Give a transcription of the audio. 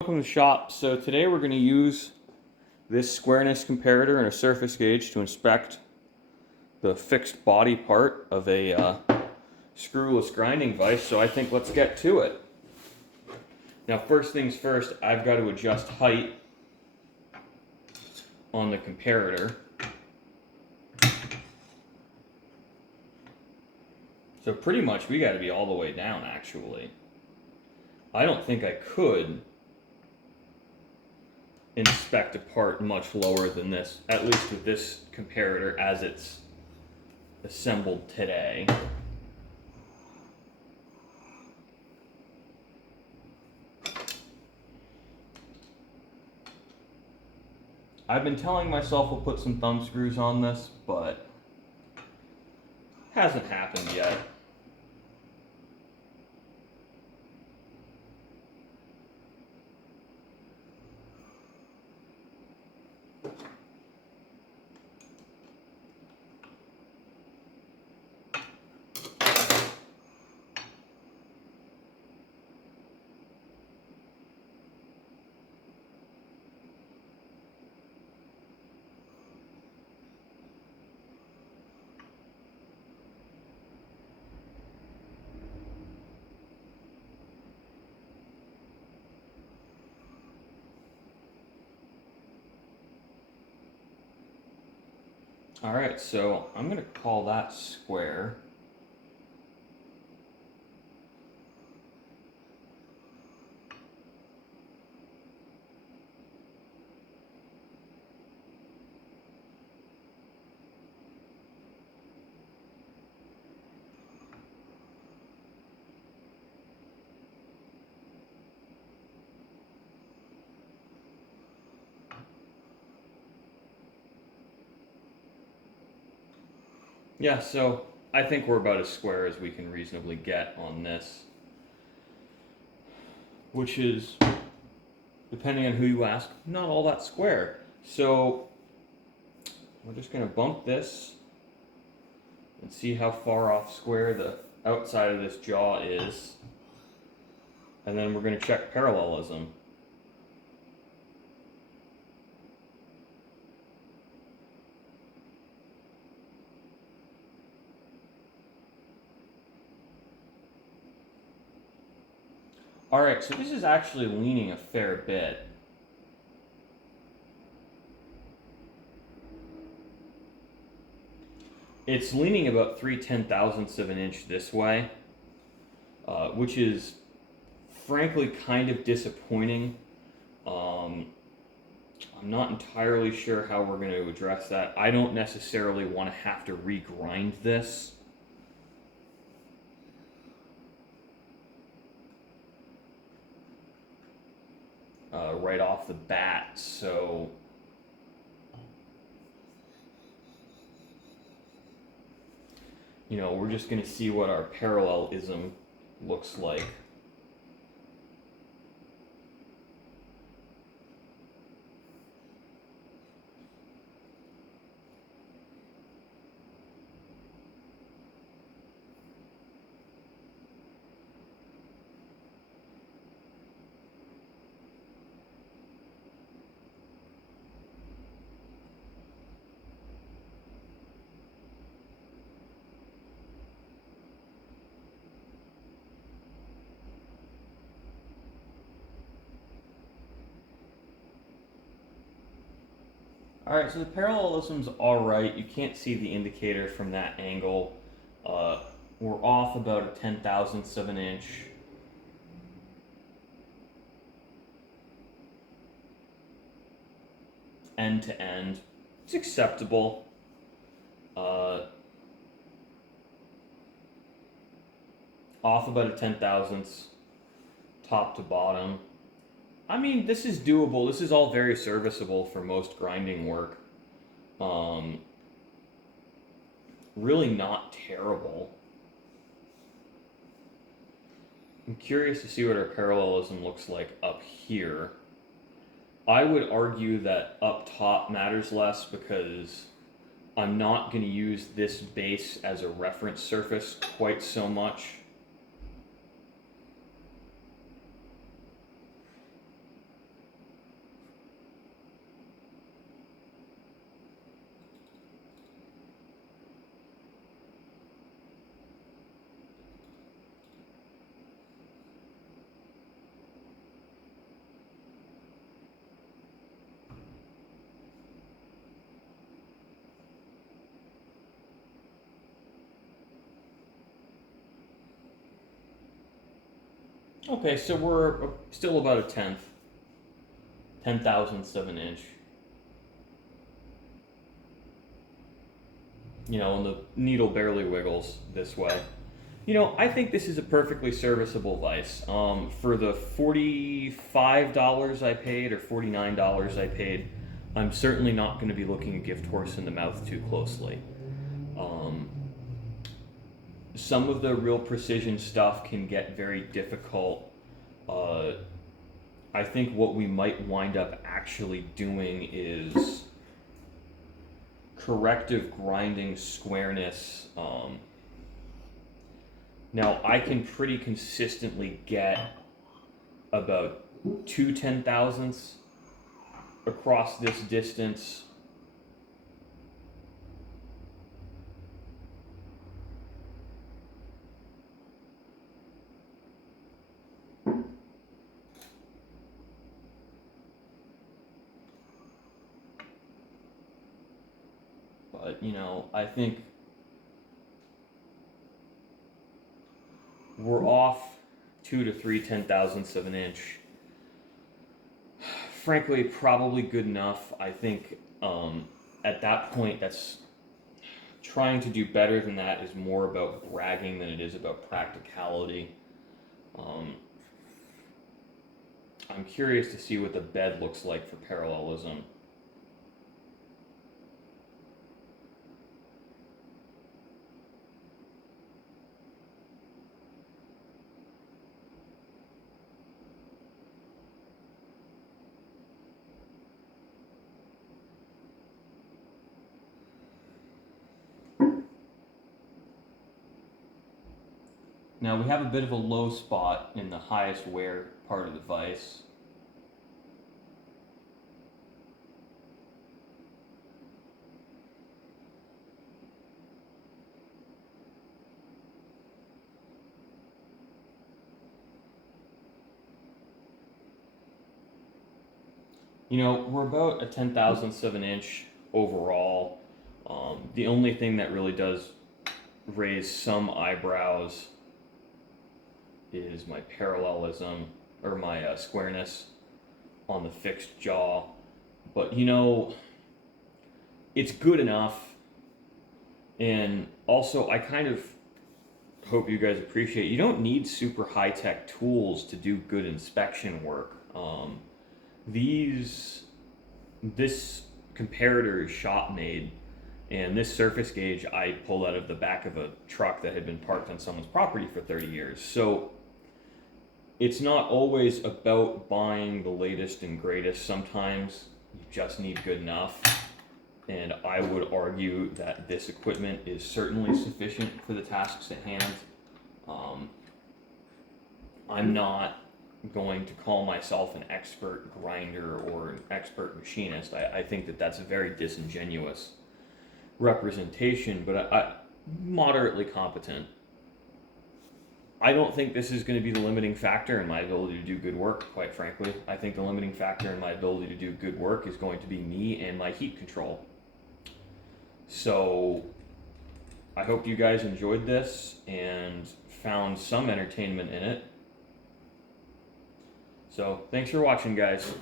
Welcome to the shop. So today we're going to use this squareness comparator and a surface gauge to inspect the fixed body part of a screwless grinding vise. So I think let's get to it. Now first things first, I've got to adjust height on the comparator. So pretty much we got to be all the way down actually. I don't think I could inspect a part much lower than this, at least with this comparator as it's assembled today. I've been telling myself we'll put some thumb screws on this, but hasn't happened yet. Alright, so I'm going to call that square. Yeah, so I think we're about as square as we can reasonably get on this, which is, depending on who you ask, not all that square. So we're just going to bump this and see how far off square the outside of this jaw is, and then we're going to check parallelism. Alright, so this is actually leaning a fair bit. It's leaning about 3/10,000ths of an inch this way, which is frankly kind of disappointing. I'm not entirely sure how we're going to address that. I don't necessarily want to have to regrind this. Right off the bat, so we're just going to see what our parallelism looks like. Alright, so the parallelism's alright. You can't see the indicator from that angle. We're off about a 10,000ths of an inch. End to end. It's acceptable. Off about a 10,000ths, top to bottom. I mean, this is doable. This is all very serviceable for most grinding work. Really not terrible. I'm curious to see what our parallelism looks like up here. I would argue that up top matters less because I'm not going to use this base as a reference surface quite so much. Okay, so we're still about a tenth, 10 thousandths of an inch. You know, and the needle barely wiggles this way. You know, I think this is a perfectly serviceable vise. For the $45 I paid or $49 I paid, I'm certainly not going to be looking a gift horse in the mouth too closely. Um, some of the real precision stuff can get very difficult. Uh, I think what we might wind up actually doing is corrective grinding squareness. Now I can pretty consistently get about 2/10,000ths across this distance. But, you know, I think we're off 2 to 3 10 thousandths of an inch. Frankly, probably good enough. I think at that point, that's trying to do better than that is more about bragging than it is about practicality. Um, I'm curious to see what the bed looks like for parallelism. Now we have a bit of a low spot in the highest wear part of the vise. You know, we're about a 10 thousandths of an inch overall. The only thing that really does raise some eyebrows is my parallelism or my squareness on the fixed jaw. But you know, it's good enough. And also, I kind of hope you guys appreciate you don't need super high tech tools to do good inspection work. These this comparator is shop made, and this surface gauge I pulled out of the back of a truck that had been parked on someone's property for 30 years. So it's not always about buying the latest and greatest. Sometimes you just need good enough. And I would argue that this equipment is certainly sufficient for the tasks at hand. I'm not going to call myself an expert grinder or an expert machinist. I think that that's a very disingenuous representation, but I moderately competent. I don't think this is going to be the limiting factor in my ability to do good work, quite frankly. I think the limiting factor in my ability to do good work is going to be me and my heat control. So I hope you guys enjoyed this and found some entertainment in it. So thanks for watching, guys.